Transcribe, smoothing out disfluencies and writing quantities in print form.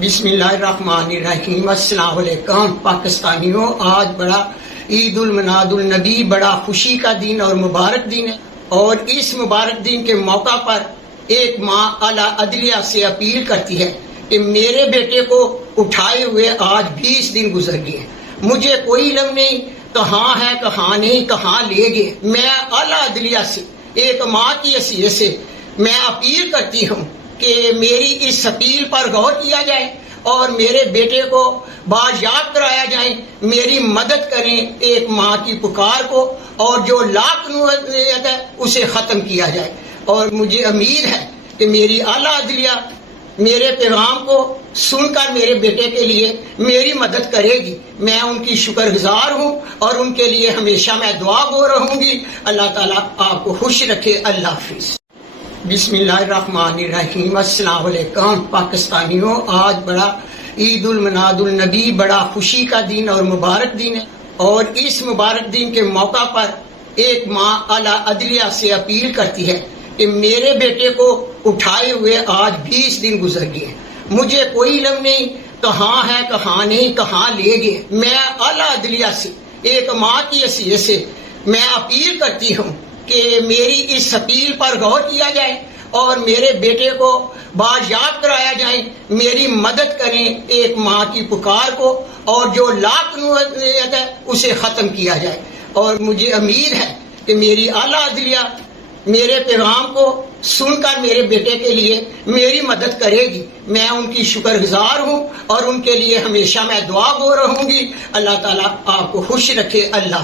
بسم اللہ الرحمن الرحیم۔ السلام علیکم پاکستانیوں، آج بڑا عید المناد النبی، بڑا خوشی کا دن اور مبارک دن ہے، اور اس مبارک دن کے موقع پر ایک ماں اعلیٰ عدلیہ سے اپیل کرتی ہے کہ میرے بیٹے کو اٹھائے ہوئے آج 20 دن گزر گئے، مجھے کوئی علم نہیں کہاں ہے کہاں نہیں، کہاں لے گئے۔ میں اعلیٰ عدلیہ سے ایک ماں کی حیثیت سے میں اپیل کرتی ہوں کہ میری اس اپیل پر غور کیا جائے اور میرے بیٹے کو بازیاب کرایا جائے، میری مدد کریں ایک ماں کی پکار کو، اور جو لاقنوعیت ہے اسے ختم کیا جائے۔ اور مجھے امید ہے کہ میری اعلیٰ عدلیہ میرے پیغام کو سن کر میرے بیٹے کے لیے میری مدد کرے گی۔ میں ان کی شکر گزار ہوں اور ان کے لیے ہمیشہ میں دعا گو رہوں گی۔ اللہ تعالیٰ آپ کو خوش رکھے۔ اللہ حافظ۔ بسم اللہ الرحمن الرحیم۔ السلام علیکم پاکستانیوں، آج بڑا عید المناد النبی، بڑا خوشی کا دن اور مبارک دن ہے، اور اس مبارک دن کے موقع پر ایک ماں اعلیٰ عدلیہ سے اپیل کرتی ہے کہ میرے بیٹے کو اٹھائے ہوئے آج 20 دن گزر گئے، مجھے کوئی علم نہیں کہاں ہے کہاں نہیں، کہاں لے گئے۔ میں اعلیٰ عدلیہ سے ایک ماں کی حیثیت سے میں اپیل کرتی ہوں کہ میری اس اپیل پر غور کیا جائے اور میرے بیٹے کو بازیاب کرایا جائے، میری مدد کریں ایک ماں کی پکار کو، اور جو لاقنوعیت ہے اسے ختم کیا جائے۔ اور مجھے امید ہے کہ میری اعلیٰ عدلیہ میرے پیغام کو سن کر میرے بیٹے کے لیے میری مدد کرے گی۔ میں ان کی شکر گزار ہوں اور ان کے لیے ہمیشہ میں دعا گو رہوں گی۔ اللہ تعالیٰ آپ کو خوش رکھے۔ اللہ